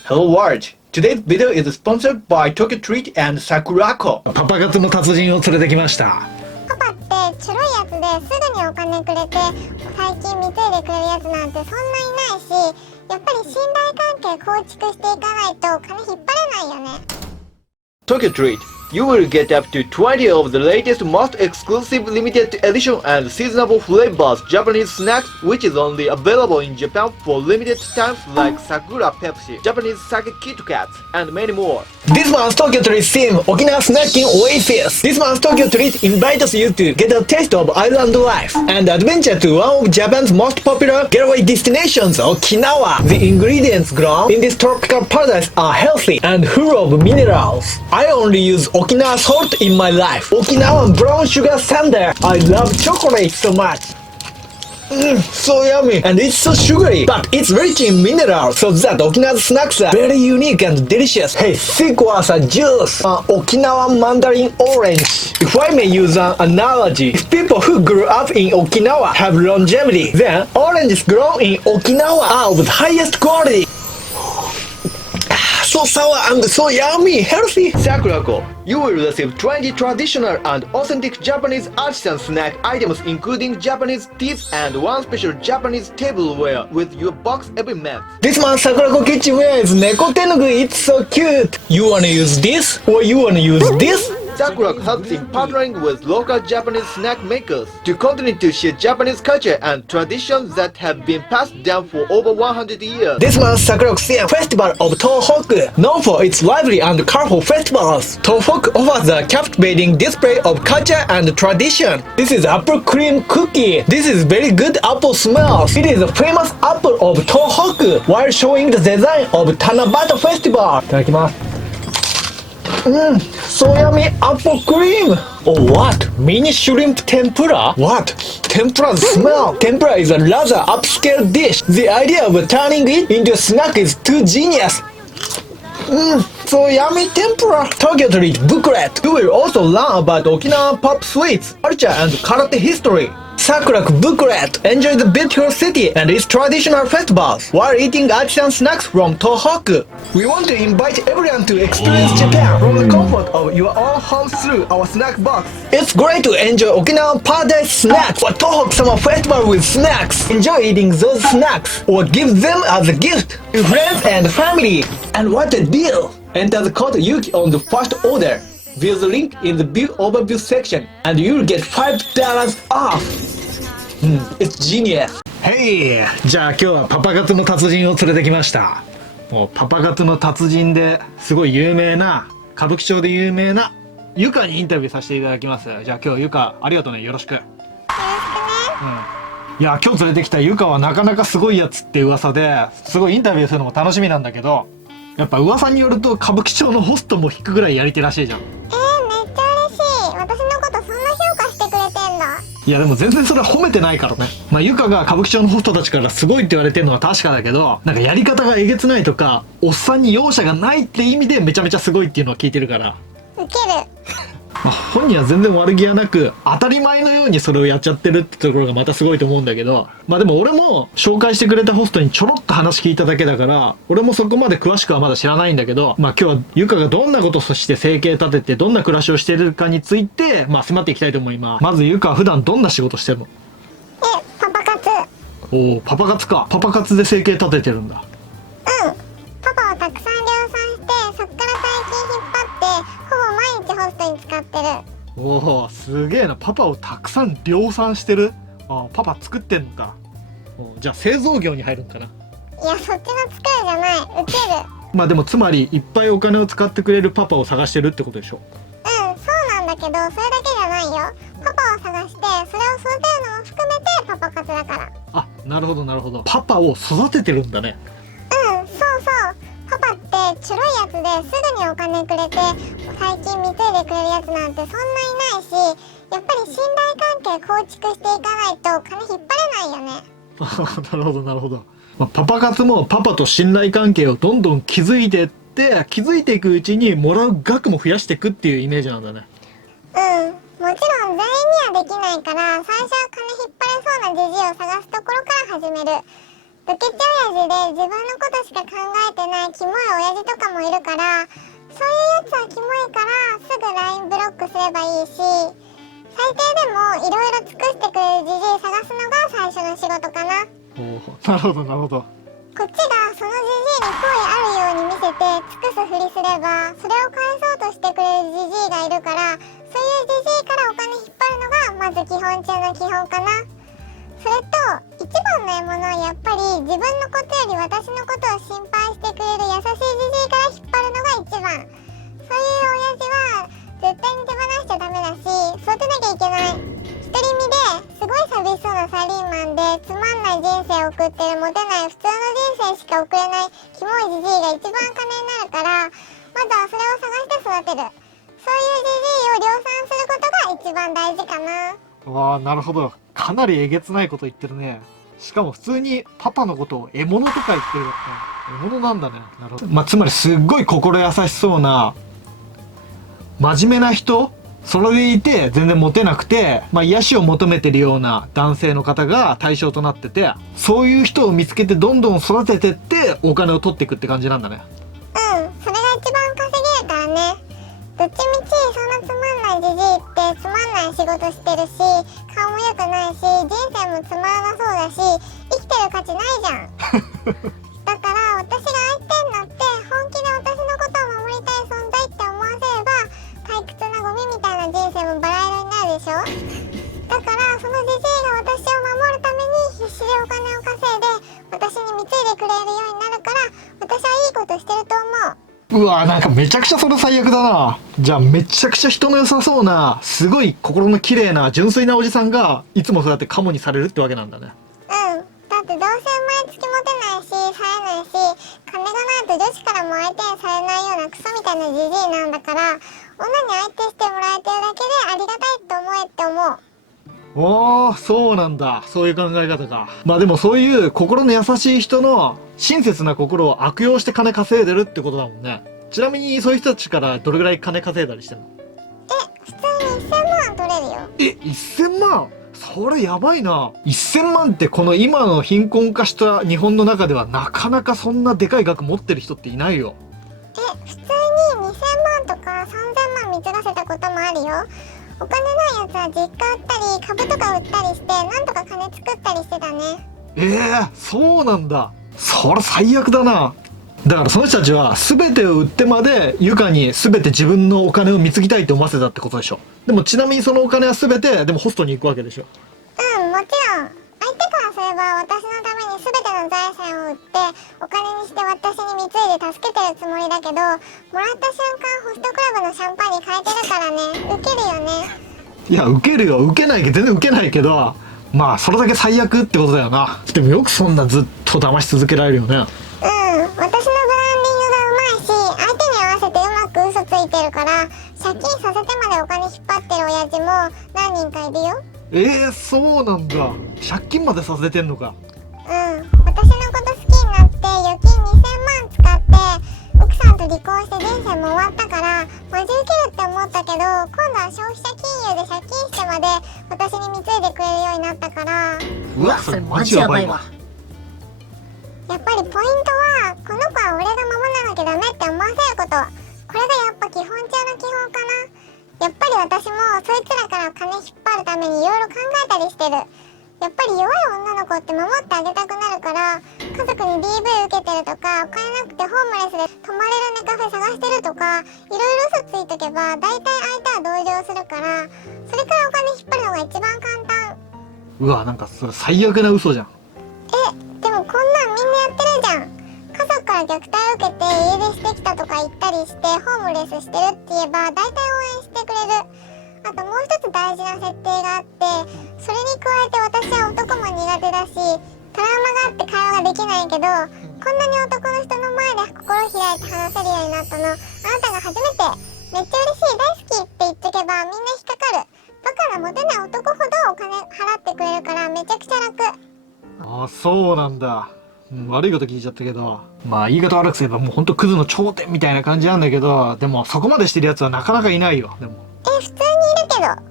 Hello world! Today's video is sponsored by Tokyo Treat and Sakurako. パパ活の達人を連れてきました。パパってちょろいやつですぐにお金くれて最近貢いでくれるやつなんてそんないないし、やっぱり信頼関係構築していかないと金引っ張れないよね。 Tokyo Treat. You will get up to 20 of the latest, most exclusive limited edition and seasonable flavors Japanese snacks, which is only available in Japan for limited times, like Sakura Pepsi, Japanese Sake Kit Kats, and many more. This month's Tokyo Treat theme, Okinawa Snacking Oasis. This month's Tokyo Treat invites you to get a taste of island life and adventure to one of Japan's most popular getaway destinations, Okinawa. The ingredients grown in this tropical paradise are healthy and full of minerals. I only use Okinawa salt in my life. Okinawa brown sugar sundae. I love chocolate so much. So yummy, and it's so sugary, but it's rich in minerals, so that Okinawa snacks are very unique and delicious. Hey, Sequoia juice, Okinawa mandarin orange. If I may use an analogy, if people who grew up in Okinawa have longevity, then oranges grown in Okinawa are of the highest quality. So sour and so yummy, healthy. Sakurako. You will receive 20 traditional and authentic Japanese artisan snack items, including Japanese teas and one special Japanese tableware with your box every month. This month's Sakurako kitchenware is Neko Tenugu. It's so cute. You wanna use this or you wanna use this? Sakurako helps in partnering with local Japanese snack makers to continue to share Japanese culture and traditions that have been passed down for over 100 years. This month's Sakurako Festival of Tohoku, known for its lively and colorful festivals. Tohoku offers a captivating display of culture and tradition. This is apple cream cookie. This is very good apple smells. It is a famous apple of Tohoku while showing the design of Tanabata Festival. いただきます。So yummy apple cream. Oh, what? Mini shrimp tempura? What? Tempura smell. Tempura is a rather upscale dish. The idea of turning it into a snack is too genius. So yummy tempura. Tokyo Treat booklet. You will also learn about Okinawa pop sweets, culture and karate history. Sakurako booklet. Enjoy the beautiful city and its traditional festivals while eating artisan snacks from Tohoku. We want to invite everyone to experience Japan from the comfort of your own home through our snack box. It's great to enjoy Okinawa paradise snacks for Tohoku Summer Festival with snacks. Enjoy eating those snacks or give them as a gift to friends and family. And what a deal! Enter the code Yuki on the first order. View the link in the view overview section and you'll get $5 off. It's genius. Hey! じゃあ今日はパパ活の達人を連れてきました。もうパパ活の達人ですごい有名な、歌舞伎町で有名なゆかにインタビューさせていただきます。じゃあ今日ゆかありがとうね。よろしく。よろしくね。いや今日連れてきたゆかはなかなかすごいやつって噂ですごいインタビューするのも楽しみなんだけど、やっぱ噂によると歌舞伎町のホストも引くぐらいやり手らしいじゃん。めっちゃ嬉しい。私のことそんな評価してくれてんだ。いやでも全然それは褒めてないからね。まあゆかが歌舞伎町のホストたちからすごいって言われてるのは確かだけど、なんかやり方がえげつないとかおっさんに容赦がないって意味でめちゃめちゃすごいっていうのは聞いてるから、ウケる。まあ、本人は全然悪気はなく当たり前のようにそれをやっちゃってるってところがまたすごいと思うんだけど、まあでも俺も紹介してくれたホストにちょろっと話聞いただけだから俺もそこまで詳しくはまだ知らないんだけど、まあ今日はゆかがどんなことをして生計立ててどんな暮らしをしてるかについてまあ迫っていきたいと思います。まずゆかは普段どんな仕事してるの？パパ活。おお、パパ活か。パパ活で生計立ててるんだ。パパをたくさん量産してそっから大金引っ張ってほぼ毎日ホストに使ってる。おお、すげえな。パパをたくさん量産してる。あ、パパ作ってんのか。じゃあ製造業に入るんかな。いやそっちの作るじゃない。ウケる。まあでもつまりいっぱいお金を使ってくれるパパを探してるってことでしょ。そうなんだけどそれだけじゃないよ。パパを探してそれを育てるのも含めてパパ活だから。あ、なるほどなるほど。パパを育ててるんだね。そうそう。パパってちょろいやつですぐにお金くれて最近貢いでくれるやつなんてそんないないし、やっぱり信頼関係構築していかないと金引っ張れないよね。なるほどなるほど。まあ、パパ活もパパと信頼関係をどんどん築いてって築いていくうちにもらう額も増やしていくっていうイメージなんだね。もちろん全員にはできないから最初は金引っ張れそうなジジイを探すところから始める。でドケチ親父で自分のことしか考えてないキモい親父とかもいるから、そういうやつはキモいからすぐ LINE ブロックすればいいし、最低でもいろいろ尽くしてくれるじじい探すのが最初の仕事かな。なるほどなるほど。こっちがそのじじいに好意あるように見せて尽くすふりすれば、それを返そうとしてくれるじじいがいるから、そういうじじいからお金引っ張るのがまず基本中の基本かな。それと一番の獲物はやっぱり自分のことより私のことを心配してくれる優しいじじいから引っ張るのが一番。そういう親父は絶対に手放しちゃダメだし、育てなきゃいけない。独り身ですごい寂しそうなサラリーマンでつまんない人生を送ってるモテない普通の人生しか送れないキモいじじいが一番金になるから、まずはそれを探して育てる。そういうじじいを量産することが一番大事かな。わあ、なるほど。かなりえげつないこと言ってるね。しかも普通にパパのことを獲物とか言ってるからね。獲物なんだね。なるほど。まあ、つまりすっごい心優しそうな真面目な人、それでいて全然モテなくて、まあ、癒しを求めてるような男性の方が対象となってて、そういう人を見つけてどんどん育ててってお金を取っていくって感じなんだね。うん、それが一番稼げるからね。どっちみちそんなつまんないじじいってつまんない仕事してるし、顔も良くないし、人生もつまらなそうだし、生きてる価値ないじゃん。だから私が相手になって本気で私のことを守りたい存在って思わせれば、退屈なゴミみたいな人生もバラ色になるでしょ。だからそのじじいが私を守るために必死でお金を稼いで私に貢いでくれるようになるから、私はいいことしてると思う。うわ、なんかめちゃくちゃそれ最悪だな。じゃあめちゃくちゃ人の良さそうな、すごい心の綺麗な純粋なおじさんがいつもそうやってカモにされるってわけなんだね。うん、だってどうせ生まれつきモテないし冴えないし、金がないと女子からも相手にされないようなクソみたいなじじいなんだから、女に相手してもらえてるだけでありがたいって思えって思う。おー、そうなんだ。そういう考え方か。まあでもそういう心の優しい人の親切な心を悪用して金稼いでるってことだもんね。ちなみにそういう人たちからどれぐらい金稼いだりしてんの？普通に1000万取れるよ。1000万？それやばいな。1000万ってこの今の貧困化した日本の中ではなかなかそんなでかい額持ってる人っていないよ。普通に2000万とか3000万貢がせたこともあるよ。お金ないやつは実家売ったり株とか売ったりしてなんとか金作ったりしてたね。そうなんだ。それ最悪だな。だからその人たちは全てを売ってまでユカに全て自分のお金を貢ぎたいって思わせたってことでしょ。でもちなみにそのお金は全てでもホストに行くわけでしょ。うん、もちろん。相手からすれば私のために全ての財産を売ってお金にして私に貢いで助けてるつもりだけど、もらった瞬間ホストクラブのシャンパンに変えてるからね。ウケるよね。いや、ウケるよ。ウケないけど全然ウケないけど、まあそれだけ最悪ってことだよな。でもよくそんなずっと騙し続けられるよね。うん、私のブランディングがうまいし、相手に合わせてうまく嘘ついてるから、借金させてまでお金引っ張ってる親父も何人かいるよ。そうなんだ。借金までさせてんのか。うん、私のこと好きになって預金2000万使って奥さんと離婚して人生も終わったからマジウケるって思ったけど、今度は消費者金融で借金してまで私に貢いでくれるようになったから、うわ、それマジやばいわ。やっぱりポイントはこの子は俺が守らなきゃダメって思わせること。これがやっぱ基本中の基本かな。やっぱり私もそいつらから金引っ張るためにいろいろ考えたりしてる。やっぱり弱い女の子って守ってあげたくなるから、家族に DV 受けてるとか、お金なくてホームレスで泊まれるネカフェ探してるとか、いろいろ嘘ついとけば大体相手は同情するから、それからお金引っ張るのが一番簡単。うわ、なんかそれ最悪な嘘じゃん。でもこんなんみんなやってるじゃん。家族から虐待を受けて家出してきたとか言ったりしてホームレスしてるって言えば大体応援してくれる。あともう一つ大事な設定があって、それに加えて私は男も苦手だしトラウマがあって会話ができないけど、こんなに男の人の前で心開いて話せるようになったのあなたが初めて。めっちゃ嬉しい、大好きって言っとけばみんな引っかかる。バカなモテない男ほどお金払ってくれるからめちゃくちゃ楽。ああ、そうなんだ。悪いこと聞いちゃったけど、まあ言い方悪くすればもうほんとクズの頂点みたいな感じなんだけど、でもそこまでしてるやつはなかなかいないよ。でも普通にいるけど。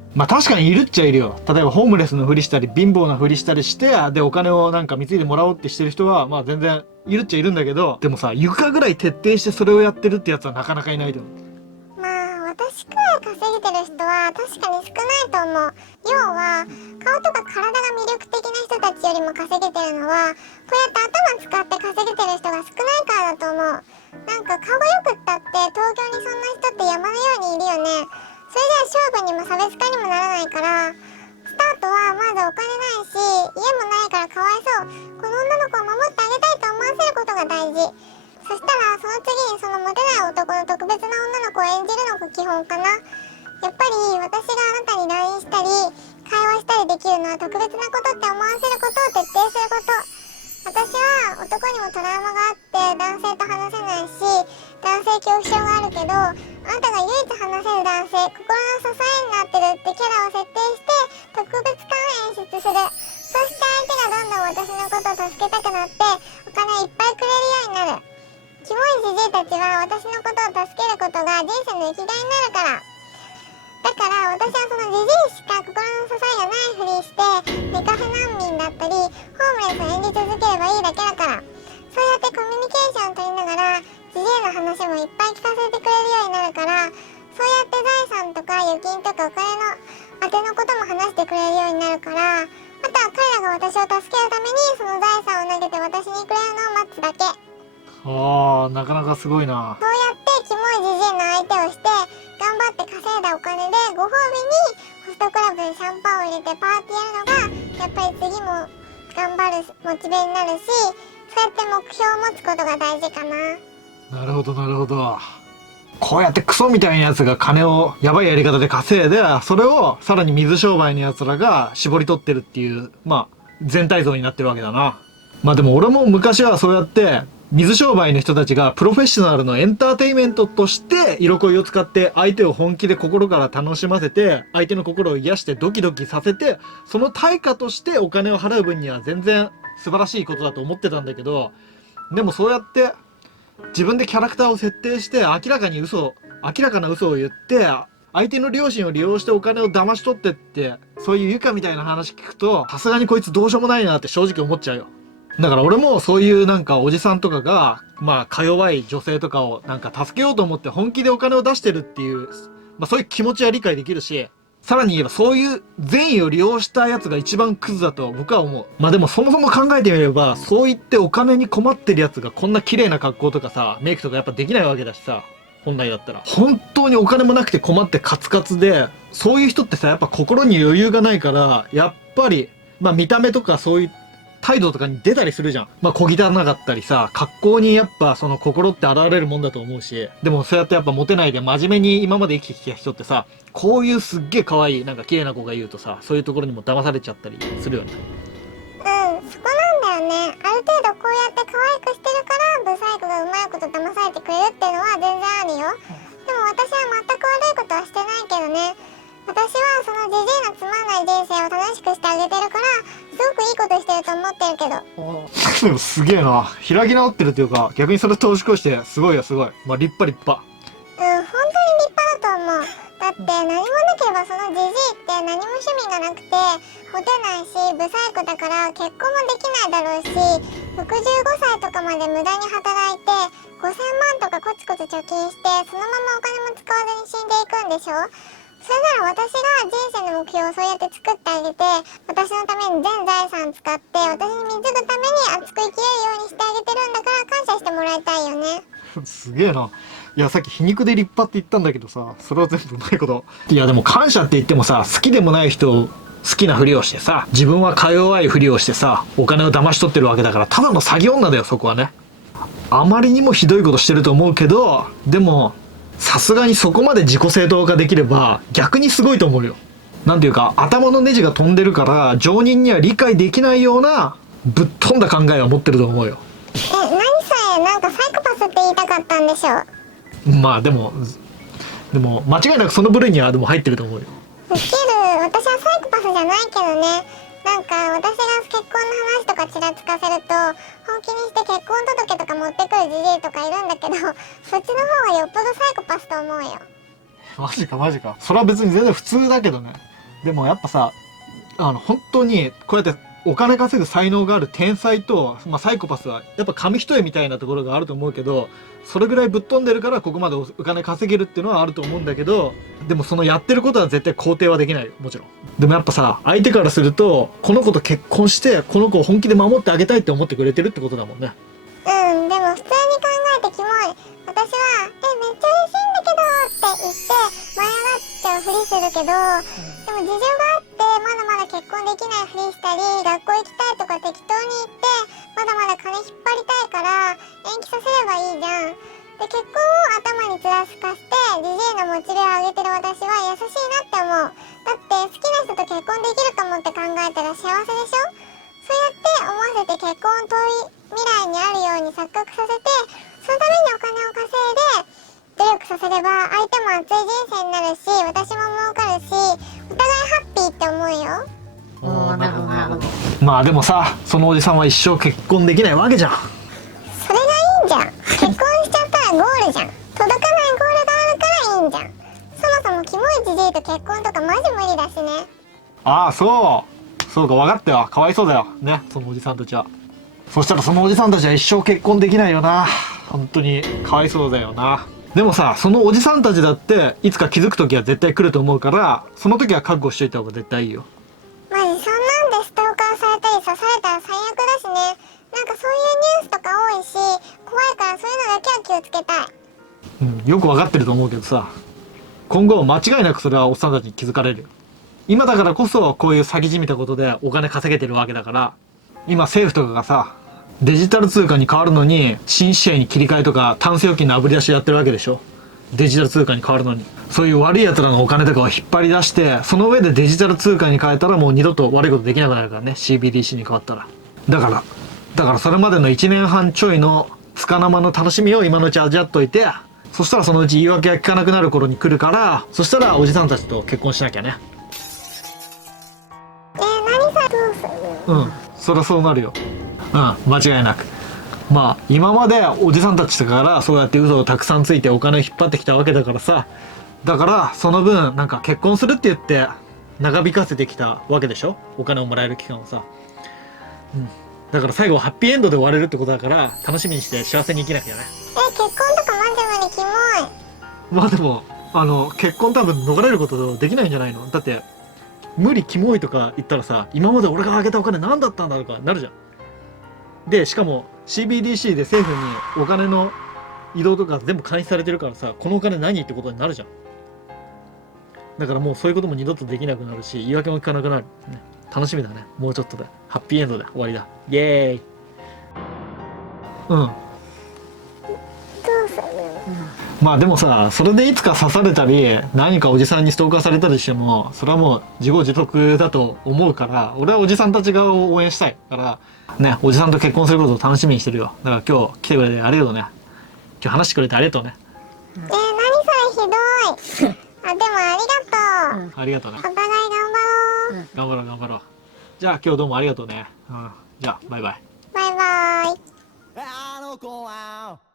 まあ確かにいるっちゃいるよ。例えばホームレスのふりしたり貧乏なふりしたりして、でお金をなんか貢いでもらおうってしてる人はまあ全然いるっちゃいるんだけど、でもさ床ぐらい徹底してそれをやってるってやつはなかなかいないと思う。まあ私くらい稼げてる人は確かに少ないと思う。要は顔とか体が魅力的な人たちよりも稼げてるのはこうやって頭使って稼げてる人が少ないからだと思う。なんか顔が良くったって東京にそんな人って山のようにいるよね。それじゃあ勝負にも差別化にもならないから、スタートはまだお金ないし家もないからかわいそう。この女の子を守ってあげたいと思わせることが大事。そしたらその次にそのモテない男の特別な女の子を演じるのが基本かな。やっぱり私があなたに LINE したり会話したりできるのは特別なことって思わせることを徹底すること。私は男にもトラウマがあって男性と話せないし男性恐怖症があるけど、あなたが唯一話せる男性、心の支えになってるってキャラを設定して特別感を演出する。そして相手がどんどん私のことを助けたくなってお金をいっぱいくれるようになる。キモいじじいたちは私のことを助けることが人生の生きがいになるから。だから私はそのじじいしか心の支えがないふりしてネカフ難民だったりホームレスを演じ続ければいいだけだから。そうやってコミュニケーションを取りながらじじいの話もいっぱい聞かせてくれるようになるから、そうやって財産とか預金とかお金の当てのことも話してくれるようになるから、あとは彼らが私を助けるためにその財産を投げて私にくれるのを待つだけ。あーなかなかすごいな。そうやってキモいじじいの相手をして頑張って稼いだお金でご褒美にホストクラブでシャンパンを入れてパーティーやるのがやっぱり次も頑張るモチベになるし、そうやって目標を持つことが大事かな。なるほどなるほど。こうやってクソみたいなやつが金をやばいやり方で稼いで、それをさらに水商売のやつらが絞り取ってるっていうまあ全体像になってるわけだな。まあでも俺も昔はそうやって水商売の人たちがプロフェッショナルのエンターテインメントとして色恋を使って相手を本気で心から楽しませて相手の心を癒してドキドキさせて、その対価としてお金を払う分には全然素晴らしいことだと思ってたんだけど、でもそうやって自分でキャラクターを設定して明らかな嘘を言って相手の良心を利用してお金を騙し取ってって、そういうユカみたいな話聞くとさすがにこいつどうしようもないなって正直思っちゃうよ。だから俺もそういうなんかおじさんとかがまあか弱い女性とかをなんか助けようと思って本気でお金を出してるっていう、まあそういう気持ちは理解できるし、さらに言えばそういう善意を利用したやつが一番クズだと僕は思う。まあでもそもそも考えてみればそう言ってお金に困ってるやつがこんな綺麗な格好とかさメイクとかやっぱできないわけだしさ、本来だったら本当にお金もなくて困ってカツカツで、そういう人ってさやっぱ心に余裕がないからやっぱりまあ見た目とかそういう態度とかに出たりするじゃん。まあ小汚かったりさ格好にやっぱその心って現れるもんだと思うし、でもそうやってやっぱモテないで真面目に今まで生きてきた人ってさ、こういうすっげえ可愛いなんか綺麗な子が言うとさそういうところにも騙されちゃったりするよね。そこなんだよね。ある程度こうやって可愛くしてるからブサイクがうまいこと騙されてくれるっていうのは全然あるよ。でも私は全く悪いことはしてないけどね。私はそのジジイのつまんない人生を楽しくしてあげてるからすごくいいことしてると思ってるけど。でもすげえな、開き直ってるっていうか逆にそれ通し越してすごいよすごい。まあ立派立派。本当に立派だと思う。だって何もなければそのジジイって何も趣味がなくてモテないしブサイクだから結婚もできないだろうし、65歳とかまで無駄に働いて5000万とかコツコツ貯金してそのままお金も使わずに死んでいくんでしょ。それなら私が人生の目標をそうやって作ってあげて私のために全財産使って私に貢ぐために熱く生きれるようにしてあげてるんだから感謝してもらいたいよね。すげえな。いやさっき皮肉で立派って言ったんだけどさ、それは全部うまいこと。いやでも感謝って言ってもさ好きでもない人を好きなふりをしてさ自分はか弱いふりをしてさお金を騙し取ってるわけだからただの詐欺女だよそこはね。あまりにもひどいことしてると思うけど、でもさすがにそこまで自己正当化できれば逆にすごいと思うよ。なんていうか頭のネジが飛んでるから常人には理解できないようなぶっ飛んだ考えを持ってると思うよ。何それ、なんかサイコパスって言いたかったんでしょ。まあでも間違いなくその部類にはでも入ってると思うよ。ウケる。私はサイコパスじゃないけどね。なんか私が結婚の話とかちらつかせると本気にして結婚届とか持ってくるじじいとかいるんだけどそっちの方がよっぽどサイコパスと思うよ。マジかマジか。それは別に全然普通だけどね。でもやっぱさ、本当にこうやってお金稼ぐ才能がある天才と、サイコパスはやっぱ紙一重みたいなところがあると思うけど、それぐらいぶっ飛んでるからここまでお金稼げるっていうのはあると思うんだけど、でもそのやってることは絶対肯定はできないよ、もちろん。でもやっぱさ、相手からするとこの子と結婚してこの子を本気で守ってあげたいって思ってくれてるってことだもんね。うん、でも普通に考えてキモい。私は「めっちゃ嬉しいんだけど」って言って舞い上がっちゃうふりするけど、でも事情があってまだまだ結婚できないふりしたり、学校行きたいとか適当に言ってまだまだ金引っ張りたいから延期させればいいじゃん。で、結婚を頭にちらつかせてジジイのモチベを上げてる私は優しいなって思う。だって好きな人と結婚できるかもって考えたら幸せでしょ。そうやって思わせて結婚を遠い未来にあるように錯覚させて、そのためにお金を稼いで努力させれば相手も熱い人生になるし、私も儲かるし、お互いハッピーって思うよ。おー、なるほどなるほど。まあでもさ、そのおじさんは一生結婚できないわけじゃん。それがいいんじゃん。結婚しちゃったらゴールじゃん。届かないゴールがあるからいいんじゃん。そもそもキモいじじいと結婚とかマジ無理だしね。ああ、そうか、分かったよ。かわいそうだよね、そのおじさんたちは。そしたらそのおじさんたちは一生結婚できないよな。本当にかわいそうだよな。でもさ、そのおじさんたちだっていつか気づく時は絶対来ると思うから、その時は覚悟しといた方が絶対いいよ。マジそんなんでストーカーされたり刺されたら最悪だしね。なんかそういうニュースとか多いし、怖いからそういうのだけは気をつけたい。うん、よく分かってると思うけどさ、今後間違いなくそれはおっさんたちに気づかれるよ。今だからこそこういう詐欺じみたことでお金稼げてるわけだから、今政府とかがさ、デジタル通貨に変わるのに新紙幣に切り替えとかタンス預金のあぶり出しやってるわけでしょ。デジタル通貨に変わるのにそういう悪い奴らのお金とかを引っ張り出して、その上でデジタル通貨に変えたらもう二度と悪いことできなくなるからね、 CBDC に変わったら。だからそれまでの1年半ちょいの束の間の楽しみを今のうち味わっといて、そしたらそのうち言い訳が聞かなくなる頃に来るから、そしたらおじさんたちと結婚しなきゃね。何さ、どうするの？うん、そりゃそうなるよ。うん、間違いなく。まあ今までおじさんたちからそうやって嘘をたくさんついてお金を引っ張ってきたわけだからさ、だからその分なんか結婚するって言って長引かせてきたわけでしょ、お金をもらえる期間をさ。うん、だから最後はハッピーエンドで終われるってことだから楽しみにして幸せに生きなきゃね。結婚とかマジ無理、キモい。まあでも結婚多分逃れることできないんじゃないの。だって無理キモいとか言ったらさ、今まで俺があげたお金何だったんだろうかなるじゃん。でしかも CBDC で政府にお金の移動とか全部監視されてるからさ、このお金何ってことになるじゃん。だからもうそういうことも二度とできなくなるし、言い訳も聞かなくなる、ね、楽しみだね。もうちょっとでハッピーエンドで終わりだ。イエーイ。うん。どうするの？まあでもさ、それでいつか刺されたり何かおじさんにストーカーされたりしてもそれはもう自業自得だと思うから、俺はおじさんたち側を応援したいからね、おじさんと結婚することを楽しみにしてるよ。だから今日来てくれてありがとうね。今日話してくれてありがとうね。何それひどい。あ、でもありがとう。ありがとうね。お互い頑張ろう。頑張ろう。じゃあ今日どうもありがとうね。うん。じゃあバイバイ。バイバイ。あの子は